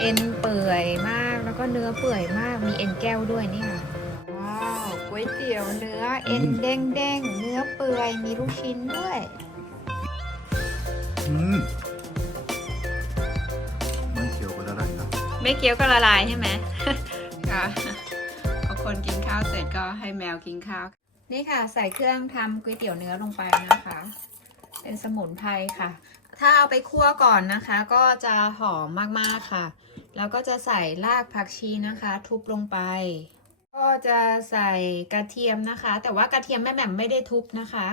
เอ็นเปื่อยมากแล้วก็เนื้อเปื่อยมากมีเอ็นแก้วด้วยนี่ค่ะว้าวก๋วยเตี๋ยวเนื้อเอ็นเด้งเด้งๆเนื้อเปื่อยมีลูกชิ้นด้วยอืมไม่เกี่ยวกับอะไรนะไม่เคี้ยวก็ละลายใช่ไหมค่ะพอคนกินข้าวเสร็จก็ให้แมวกินข้าว นี่ค่ะ ใส่เครื่องทำก๋วยเตี๋ยวเนื้อลงไปนะคะ เป็นสมุนไพรค่ะ ถ้าเอาไปคั่วก่อนนะคะ ก็จะหอมมากๆค่ะ แล้วก็จะใส่รากผักชีนะคะ ทุบลงไป ก็จะใส่กระเทียมนะคะ แต่ว่ากระเทียมแม่แหม่มไม่ได้ทุบนะคะ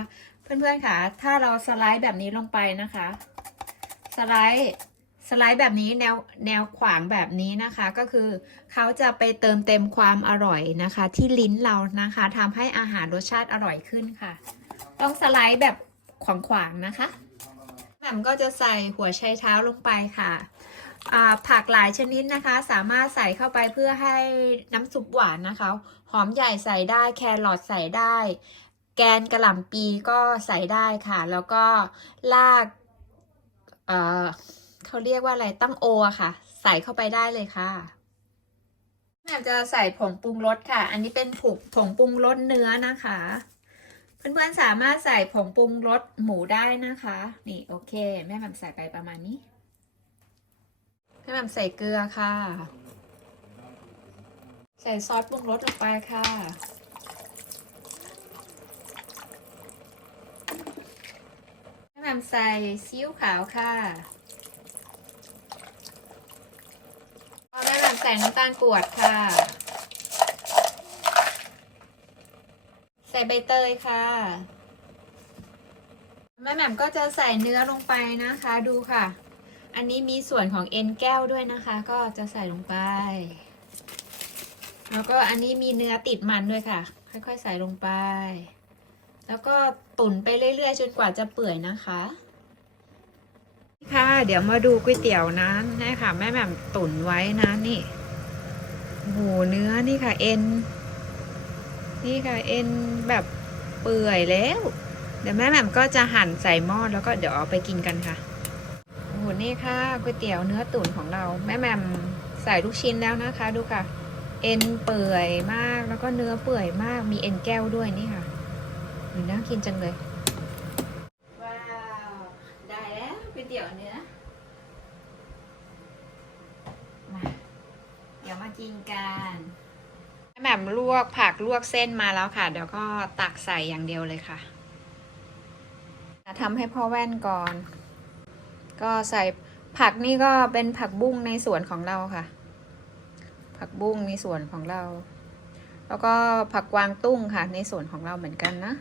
เพื่อนๆค่ะถ้าเราสไลด์แบบนี้ลงไปนะคะ สไลด์สไลด์แบบนี้แนวแนวขวางแบบนี้นะคะ ก็คือเขาจะไปเติมเต็มความอร่อยนะคะ ที่ลิ้นเรานะคะทำให้อาหารรสชาติอร่อยขึ้นค่ะ ต้องสไลด์แบบขวางๆนะคะ แหม่มก็จะใส่หัวไชเท้าลงไปค่ะ ผักหลายชนิดนะคะ สามารถใส่เข้าไปเพื่อให้น้ำซุปหวานนะคะ หอมใหญ่ใส่ได้แครอทใส่ได้ แกนกระหล่ำปีก็ใส่ได้ค่ะ แล้วก็รากเเขาเรียกว่าอะไรตั้งโออะค่ะ ใส่เข้าไปได้เลยค่ะแม่จะใส่ผงปรุงรสค่ะ อันนี้เป็นผงผงปรุงรสเนื้อนะคะ เพื่อนๆสามารถใส่ผงปรุงรสหมูได้นะคะ นี่โอเค แม่แหม่มใส่ไปประมาณนี้แม่แหม่มใส่เกลือค่ะ ใส่ซอสปรุงรสลงไปค่ะแม่แหม่มใส่ซีอิ๊วขาวค่ะแม่แหม่มใส่น้ำตาลกรวดค่ะ ใส่ใบเตยค่ะ แม่แหม่มก็จะใส่เนื้อลงไปนะคะดูค่ะ อันนี้มีส่วนของเอ็นแก้วด้วยนะคะ ก็จะใส่ลงไป แล้วก็อันนี้มีเนื้อติดมันด้วยค่ะ ค่อยๆใส่ลงไป แล้วก็ตุ๋นไปเรื่อยๆจนกว่าจะเปื่อยนะคะค่ะ เดี๋ยวมาดูก๋วยเตี๋ยวนะนี่ค่ะ แม่แหม่มตุ๋นไว้นะนี่โอ้โหเนื้อนี่ค่ะ เอ็น นี่ค่ะเอ็นแบบเปื่อยแล้ว เดี๋ยวแม่แหม่มก็จะหั่นใส่หม้อแล้วก็เดี๋ยวเอาไปกินกันค่ะโอ้โหนี่ค่ะก๋วยเตี๋ยวเนื้อตุ๋นของเรา แม่แหม่มใส่ลูกชิ้นแล้วนะคะ ดูค่ะ เอ็นเปื่อยมากแล้วก็เนื้อเปื่อยมากมีเอ็นแก้วด้วยนี่ค่ะอืมน่ากินจังเลยว้าวได้แล้วก๋วยเตี๋ยวเนื้อมาเดี๋ยวมากินกัน แม่แหม่มลวกผักลวกเส้นมาแล้วค่ะ เดี๋ยวก็ตักใส่อย่างเดียวเลยค่ะทำให้พ่อแว่นก่อน ก็ใส่ผักนี่ก็เป็นผักบุ้งในสวนของเราค่ะ ผักบุ้งในสวนของเรา แล้วก็ผักกวางตุ้งค่ะ ในสวนของเราเหมือนกันนะ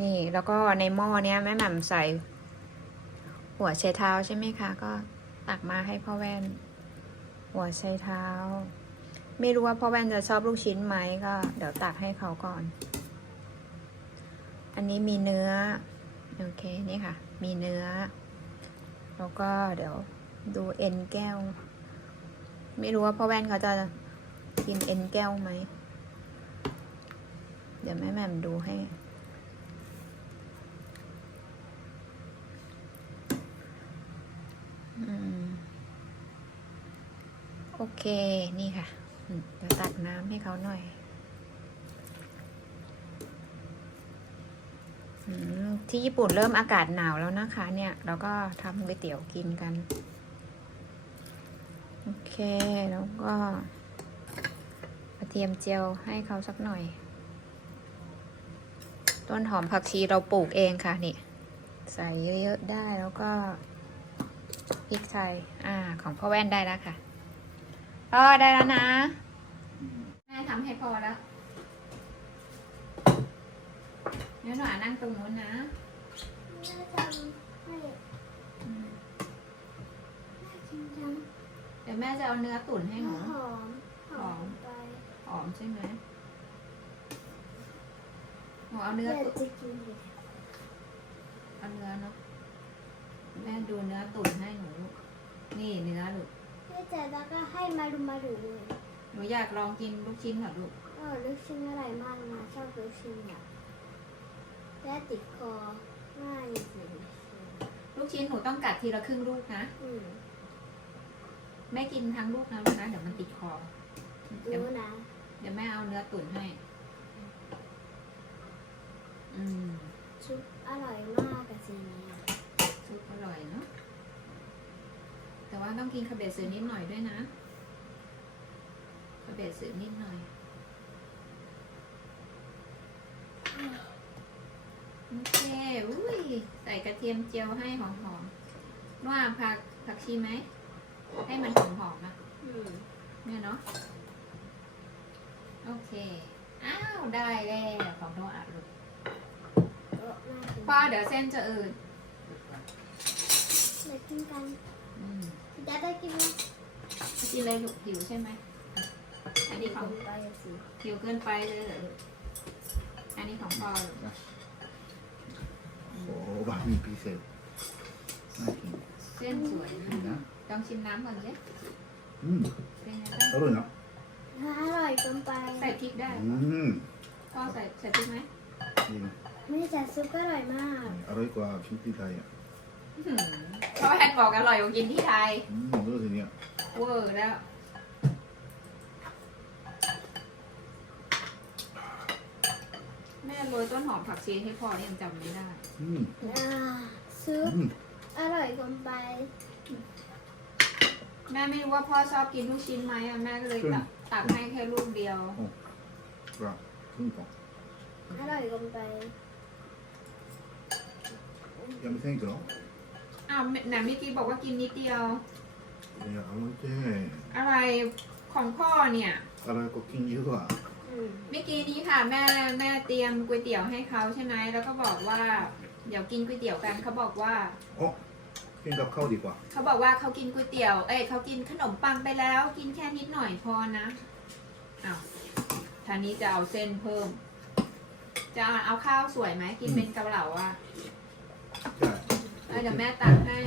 นี่แล้วก็ในหม้อเนี้ยแม่แหม่มใส่ หัวไชเท้าใช่ไหมคะ ก็ตักมาให้พ่อแว่น หัวไชเท้า ไม่รู้ว่าพ่อแว่นจะชอบลูกชิ้นไหมก็เดี๋ยวตักให้เขาก่อน อันนี้มีเนื้อ โอเค นี่ค่ะ มีเนื้อ แล้วก็เดี๋ยวดูเอ็นแก้ว ไม่รู้ว่าพ่อแว่นเขาจะกินเอ็นแก้วไหม เดี๋ยวแม่แม่มดูให้ โอเค นี่ค่ะ เดี๋ยวตักน้ำให้เขาหน่อยอที่ญี่ปุ่นเริ่มอากาศหนาวแล้วนะคะ เนี่ย เราก็ทำก๋วยเตี๋ยวกินกัน โอเค แล้วก็กระเทียมเจียวให้เขาสักหน่อย ต้นหอมผักชีเราปลูกเองค่ะนี่ ใส่เยอะ ๆ ได้แล้วก็พริกไทยอ่า ของพ่อแว่นได้แล้วค่ะ พ่อได้แล้วนะ แม่ทำให้พ่อแล้ว เดี๋ยวหน่อยนั่งตรงนู้นนะแม่ทำให้อืมน่ากินจังเดี๋ยวแม่จะเอาเนื้อตุ๋นให้หนู หอมหอมไปหอมใช่ไหมหนูเอาเนื้เนื้ออตุ๋นจะกินดิเอาเนื้อเนาะ แม่ดูเนื้อตุ๋นให้หนูลูกนี่เนื้อลูก แม่จะแล้วก็ให้มาดูมาดูเลยหนูอยากลองกินลูกชิ้นเหรอลูกเออลูกชิ้นอะไรมากนะชอบลูกชิ้นอะแม่ติดคอง่ายจริงลูกชิ้นหนูต้องกัดทีละครึ่งลูกนะอืมแม่กินทั้งลูกนะลูกนะเดี๋ยวมันติดคอเดี๋ยวรู้นะเดี๋ยวแม่เอาเนื้อตุ๋นให้ อืม ชุบอร่อยมากกับสีนี้อะซุปอร่อยเนาะ แต่ว่าต้องกินคาเบสือนิดหน่อยด้วยนะคาเบสือนิดหน่อยโอเคอุ้ยใส่กระเทียมเจียวให้หอมๆว่าผักผักชีไหม ให้มันหอมๆอะอืมเนี่ยเนาะ โอเค อ้าว ได้แล้วของโนอาลูกเออน่ากินพ่อเดี๋ยวเส้นจะอืดเดี๋ยวกินกัน อืม จะได้กินไหมกินเลยลูกหิวใช่ไหมอันนี้ของไปสิหิวเกินไปเลยเหรอลูกอันนี้ของพ่อลูกโอ้บะหมี่พิเศษน่ากินเส้นสวยดีนะนะต้องชิมน้ำก่อนสิอืมเป็นไงอบ้างร่อยเนาะอร่อยเกินไปใส่พริกได้อืมพ่อใส่ใส่พริกไหมดีนะไม่แต่ซุปก็อร่อยมาก อร่อยกว่าชุดที่ไทยอะอื้อหือ พ่อแฮนบอกอร่อยกว่ากินที่ไทยอืมรู้สึกเนี่ยเวอร์แล้ว แม่โรยต้นหอมผักชีให้พ่อยังจำไม่ได้อืมอ่าซุปอืมอร่อยเกินไปแม่ไม่รู้ว่าพ่อชอบกินลูกชิ้นไหมอะแม่ก็เลยตักตักให้แค่ลูกเดียวกราบขึ้นก่อนอร่อยเกินไปยังไม่เส้นอีกเหรอ อ้าวไหนเมื่อกี้บอกว่ากินนิดเดียวเนี่ยอร่อยแจ้อะไรของพ่อเนี่ยอร่อยกว่ากินเยอะกว่าอืมเมื่อกี้นี้ค่ะ แม่แม่เตรียมก๋วยเตี๋ยวให้เขาใช่ไหมแล้วก็บอกว่า เดี๋ยวกินก๋วยเตี๋ยวกันเขาบอกว่า โอ้กินกับข้าวดีกว่า เขาบอกว่าเขากินก๋วยเตี๋ยว เอ้ยเขากินขนมปังไปแล้ว กินแค่นิดหน่อยพอนะอ้าวทางนี้จะเอาเส้นเพิ่ม จะเอาข้าวสวยไหมกินเป็นเกาเหลาอะใช่ เออเดี๋ยวแม่ตักให้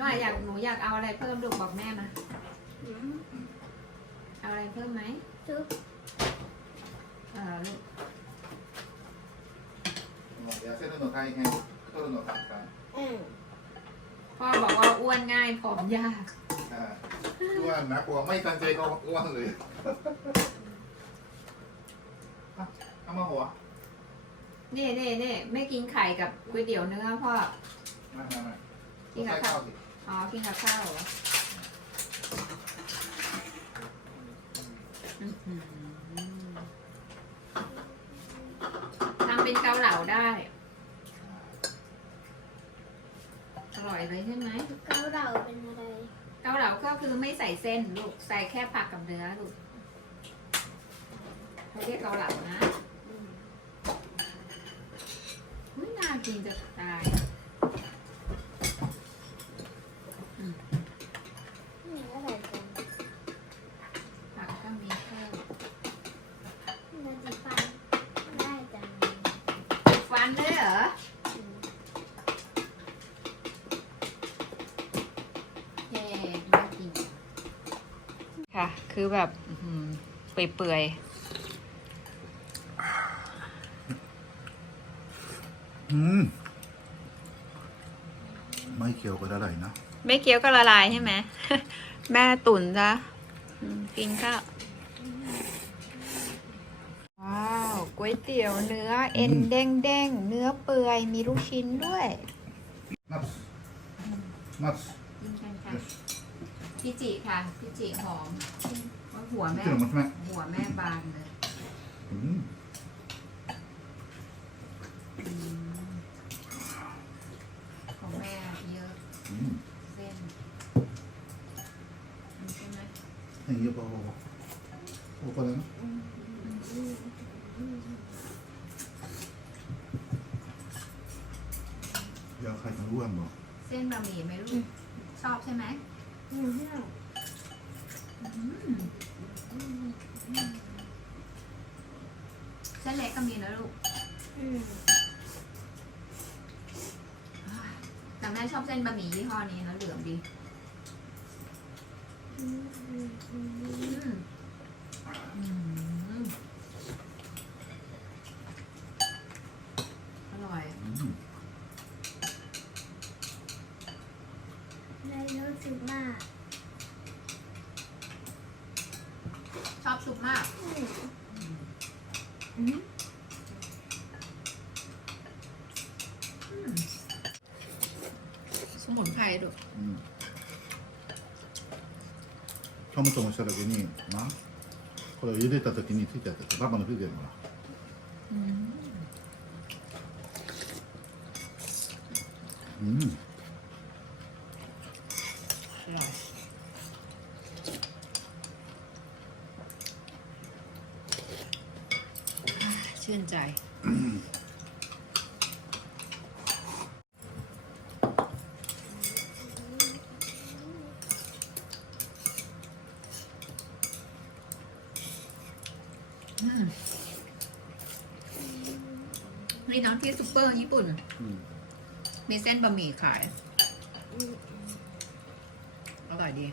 น้อยอยากหนูอยากเอาอะไรเพิ่มลูกบอกแม่มา อืม เอาอะไรเพิ่มไหม ซุป เออลูก เดี๋ยวเส้นの大変取るの簡単 อืม พ่อบอกว่าอ้วนง่ายผอมยาก อ่าอ้วนนะกลัวไม่ตั้งใจก็อ้วนเลยอ่ะ เอามาหัวนี่นี่นี่ไม่กินไข่กับก๋วยเตี๋ยวเนื้อพ่อ มามามากินกับใส่ข้าวข้าว สิอ๋อกินกับข้าวเหรออื้อหือทำเป็นเกาเหลาได้ อร่อยเลยใช่ไหม เกาเหลาเป็นอะไรเกาเหลาก็คือไม่ใส่เส้นลูก ใส่แค่ผักกับเนื้อลูกเขาเรียกเกาเหลานะ อืม ไม่น่ากินจะตายนี่อร่อยจังผักก็มีเพิ่มนาจิฟันได้จังฟันด้วยเหรออืมเย้น่ากิน ค่ะ คือแบบเปื่อยืมไม่เคี้ยวก็ละลายนะ ไม่เคี้ยวก็ละลายใช่ไหม แม่ตุ๋นจ้ะกินข้าวว้าวก๋วยเตี๋ยวเนื้อเอ็นเด้งเด้งๆเนื้อเปื่อยมีลูกชิ้นด้วย นับนับกินกันค่ะพี่จิค่ะพี่จิหอมหัวแม่หัวแม่บางเลย แม่เยอะเส้นย่งเยพอพอพอพอพอล้วนะเดี๋ยวใครจะร่วมบอกเส้นบะหมี่ไหมลูกชอบใช่ไหมมเส้นเล็กก็มีนะลูก อืม ชอบเส้นบะหมี่ยี่ห้อนี้นะเหลืองดีอร่อยในรสซุปมากชอบซุปมาก トムトムした時になこれを茹でた時についたやつパパのフィギュアのうん อร่อยอ่าชื่นใจ นี่น้องที่ซูเปอร์ญี่ปุ่นうんมีเส้นบะหมี่ขายอืมอร่อยดี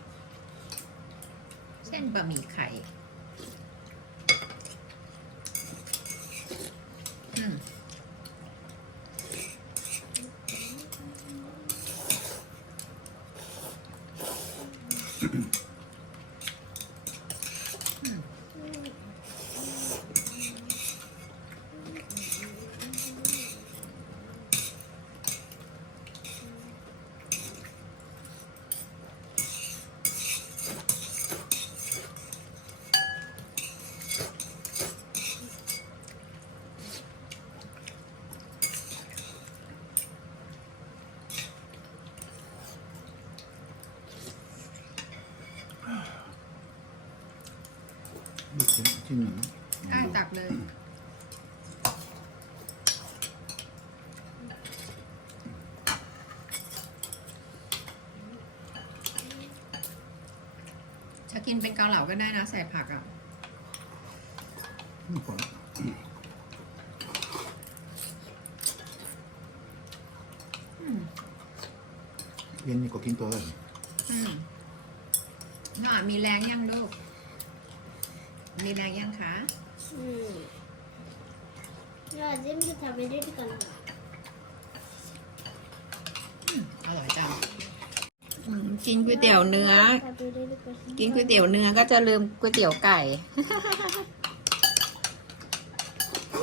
เส้นบะหมี่ไข่ อืม ลูกชิ้นชิ้นหนึ่ง ได้ตัก ยจะกินเป็นเกาเหลาก็ได้นะใส่ผักอะไม่เย็นนี่ก็กินตัวเลย じゃあ全部食べれるかな อร่อยจังอืมกินก๋วยเตี๋ยวเนื้อ 食べれるかしら กินก๋วยเตี๋ยวเนื้อก็จะลืมก๋วยเตี๋ยวไก่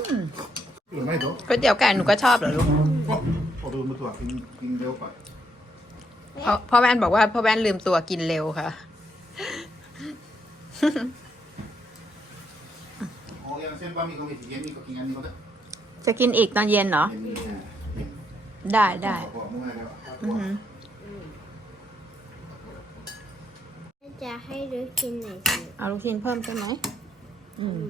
อืม うまいぞ ก๋วยเตี๋ยวไก่หนูก็ชอบเหรอลูก あポルムとは金金魚パイ เพราะพ่อแว่นบอกว่าพ่อแว่นลืมตัวกินเร็วค่ะ 大家の先輩見込み厳味か金が2個で จะกินอีกตอนเย็นเหรอ ได้ได้จะให้ลูกชิ้นไหนสิเอาลูกชิ้นเพิ่มใช่ไหมอืม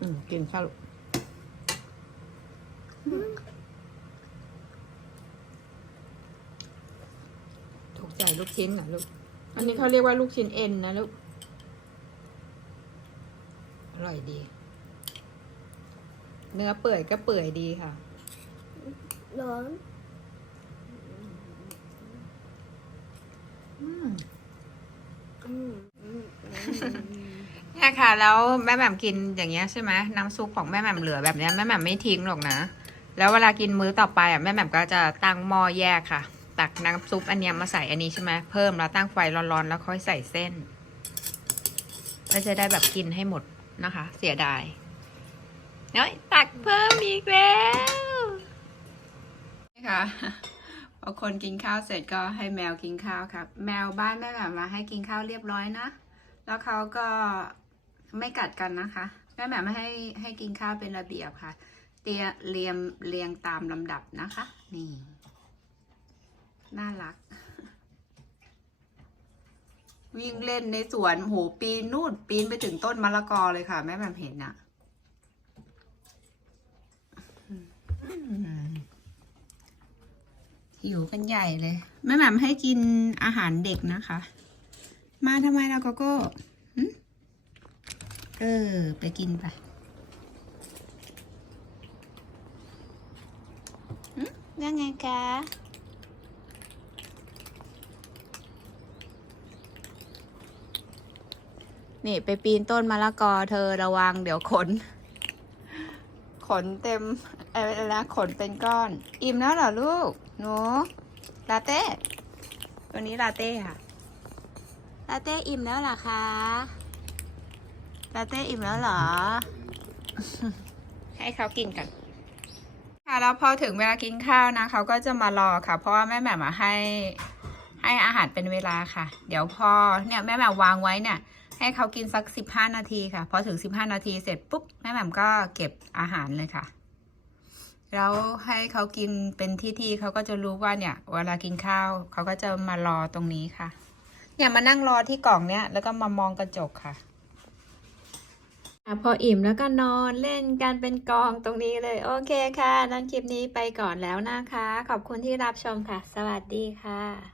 อืมกินข้าวลูกถูกใจลูกชิ้นเหรอลูก อันนี้เขาเรียกว่าลูกชิ้นเอ็นนะลูก อร่อยดี เนื้อเปื่อยก็เปื่อยดีค่ะ ร้อน อืม อืมอืมอืม เนี่ยค่ะ แล้วแม่แหม่มกินอย่างเงี้ยใช่ไหมน้ำซุปของแม่แหม่มเหลือแบบเนี้ยแม่แหม่มไม่ทิ้งหรอกนะ แล้วเวลากินมื้อต่อไปอะแม่แหม่มก็จะตั้งหม้อแยกค่ะ ตักน้ำซุปอันเนี้ยมาใส่อันนี้ใช่ไหมเพิ่มแล้วตั้งไฟร้อนๆแล้วค่อยใส่เส้นก็จะได้แบบกินให้หมด นะคะ เสียดายเน้อยตักเพิ่มอีกแล้วนี่ค่ะพอคนกินข้าวเสร็จก็ให้แมวกินข้าวครับ แมวบ้านแม่แหม่มมาให้กินข้าวเรียบร้อยนะ แล้วเขาก็ไม่กัดกันนะคะแม่แหม่มให้ให้กินข้าวเป็นระเบียบค่ะ เตียเรียมเรียงตามลำดับนะคะ นี่ น่ารัก วิ่งเล่นในสวนโหปีนนู่นปีนไปถึงต้นมะละกอเลยค่ะ แม่แม่เห็นอะหิวกันใหญ่เลย แม่แหม่มให้กินอาหารเด็กนะคะ มาทำไมเราโกโก้เออ ไปกินไปยังไงคะ นี่ไปปีนต้นมะละกอเธอระวังเดี๋ยวขน ขนเต็มเอะไรนะขนเป็นก้อน อิ่มแล้วเหรอลูก หนู ลาเต้ตัวนี้ลาเต้ค่ะ ลาเต้อิ่มแล้วเหรอคะ ลาเต้อิ่มแล้วเหรอ ให้เขากินกันค่ะแล้วพอถึงเวลากินข้าวนะเขาก็จะมารอค่ะ เพราะว่าแม่แหม่มมาให้ให้อาหารเป็นเวลาค่ะ เดี๋ยวพอเนี่ยแม่แหม่มวางไว้เนี่ย ให้เขากินสักสิบห้านาทีค่ะ พอถึงสิบห้านาทีเสร็จปุ๊บแม่แหม่มก็เก็บอาหารเลยค่ะ แล้วให้เขากินเป็นที่ๆเขาก็จะรู้ว่าเนี่ย เวลากินข้าวเขาก็จะมารอตรงนี้ค่ะ เนี่ยมานั่งรอที่กล่องเนี้ยแล้วก็มามองกระจกค่ะอะพออิ่มแล้วก็นอนเล่นกันเป็นกองตรงนี้เลย โอเคค่ะ นั้นคลิปนี้ไปก่อนแล้วนะคะ ขอบคุณที่รับชมค่ะ สวัสดีค่ะ